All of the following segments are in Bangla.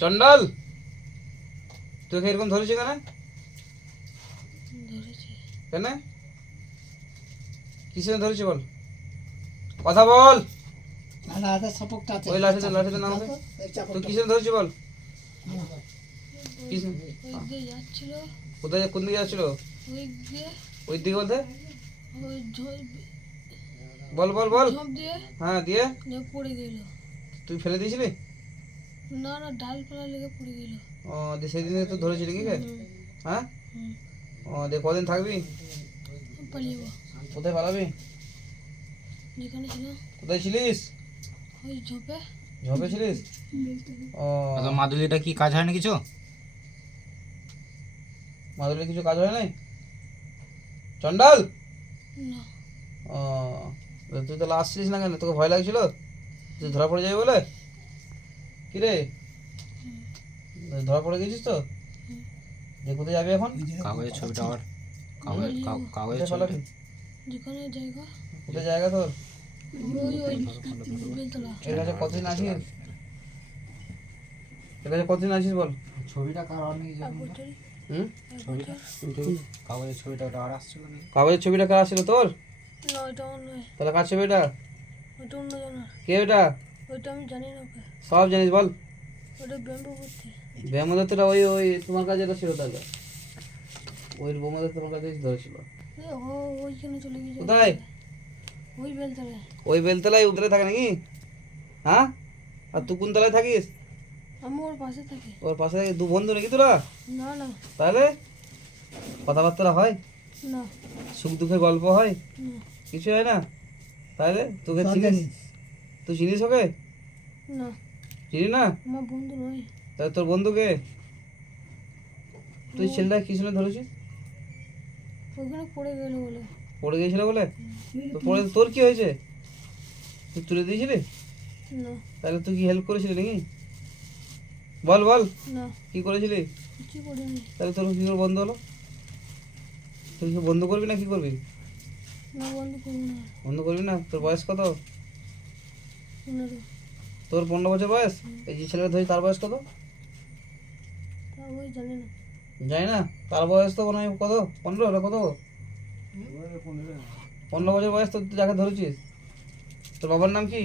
চন্ডাল তোকে এরকম ধরেছে কেন? ধরেছে। কেন? কিসে ধরেছে বল? কথা বল। ওই লাঠিতে লাঠিতে নাম কিসে ধরেছি বল? ওই কোথায় কোন দিকে যাচ্ছিল? ওই দিকে। বলতে? বল বল বল। হ্যাঁ দিয়ে। তুই ফেলে দিয়েছিলি? না না ডালপালা লেগে পড়ে গেল। ও দিয়ে সেদিন তো ধরেছিলি কি? হ্যাঁ? ও দিয়ে কদিন থাকবি? পালিয়ে যাব। কোথায় পালাবি? যেখানে ছিল। কোথায় ছিলিস? ওই ঝোপে। ঝপে ছিলিস? ও। আচ্ছা মাদুলিটা কি কাজ হয় না কিছু? মাদুরের কিছু কাজ হয় নাই চন্ডাল? না। ও তুই তাহলে আসছিলিস না কেন? তোকে ভয় লাগছিল? তুই ধরা পড়ে যাবে বলে? কি রে ধরা পড়ে গেছিস তো? যে কোথায় যাবি এখন? কাগজের ছবিটা আবার কাগজ কাগজের কোথায় যেখানে জায়গা। কোথায় জায়গা তোর? এর কাছে কতদিন আছিস? এর কাছে কতদিন আছিস বল? ছবিটা কার এক কাগজের ছবিটা ওটা আর আসছিল কাগজের ছবিটা কার ছিল তোর? তাহলে কার ছবি জনের। কে ওটা ওইটা আমি জানি না সব জানিস বল। ওটা ব্যাম্বু করতে ব্যায়ামদত্তটা ওই ওই তোমার কাছে এটা ছিল তাহলে। ওই বোমাদের তোমার কাছে ধরেছিল। ও ওইখানে চলে গেছে কোথায়? ওই বেলতলায়। ওই বেলতলায় উতরে থাকে নাকি? হ্যাঁ? আর তুই কোন তলায় থাকিস? আমি ওর পাশে থাকি। ওর পাশে থাকি। দু বন্ধু নাকি তোরা? না না। তাহলে? কথাবার্তা হয়? না। সুখ দুঃখের গল্প হয়? কিছু হয় না? তাহলে তোকে চিনিস তুই চিনিস ওকে? না। চিনি না? আমার বন্ধু নয়। তাহলে তোর বন্ধুকে? তুই ছেলেটা কি শুনে ধরেছিস? ওখানে পড়ে গেল বলে। পড়ে গিয়েছিল বলে? তো পড়ে তোর কি হয়েছে? তুই তুলে দিয়েছিলি? না। তাহলে তুই কি হেল্প করেছিলি নাকি? বল বল। না। কি করেছিলি? কিছু করিনি। তাহলে তোর কি করে বন্ধ হলো? তুই কি বন্ধ করবি না কি করবি? না বন্ধু করব না। বন্ধ করবি না? তোর বয়স কত? তোর পনেরো বছর বয়স? এই যে ছেলেটা ধরি তার বয়স কত? জানি না। তার বয়স তো মনে হয় কত? পনেরো না কত? পনেরো বছর বয়স তো যাকে ধরেছিস। তোর বাবার নাম কি?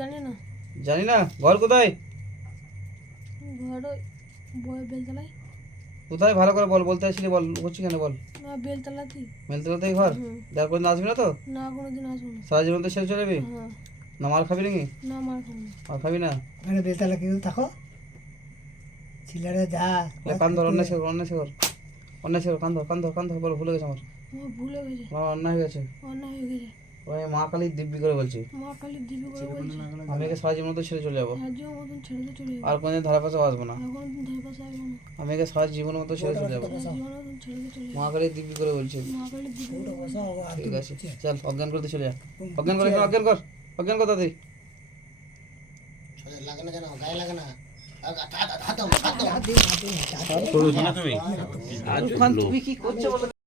জানি না। জানি না। ঘর কোথায়? ঘর বেলতলায়। কোথায় ভালো করে বল বলতে আসছিলি বল হচ্ছে কেন বল? না বেলতলাতেই। ঘর? আসবি না তো না কোনোদিন আসব না সারা জীবন তো ছেড়ে চলে যাবি? হ্যাঁ। না মাল খাবি নাকি? না মার খাব না। মাল খাবি না? বেলতলা কিন্তু থাকো। ছেলেরা যা কান ধর অন্যায় শেখর অন্যায় শেখর অন্যায় শেখর কান ধর কান ধর কান ধর বলো ভুলে গেছে আমার। ভুল গেছে। আমার অন্যায় হয়ে গেছে। অন্যায় হয়ে গেছে। আমি মা কালী দিব্যি করে বলছি। মা কালী দিবি করে বলছে। আমি একে সারা জীবন তো ছেড়ে চলে যাব। আর কোনদিন ধারে পাশে আসব না। আর কোনোদিন ধারে পাশে আসব না। আমি একে সারা জীবনের মতো ছেড়ে চলে যাব। মা কালী দিব্যি করে বলছি। ঠিক আছে চল অজ্ঞান করতে চলে যা। অজ্ঞান করে অজ্ঞান কর অজ্ঞান কর তাড়াতাড়ি। লাগে না কেন গায়ে লাগে না। তুমি কি করছ বলো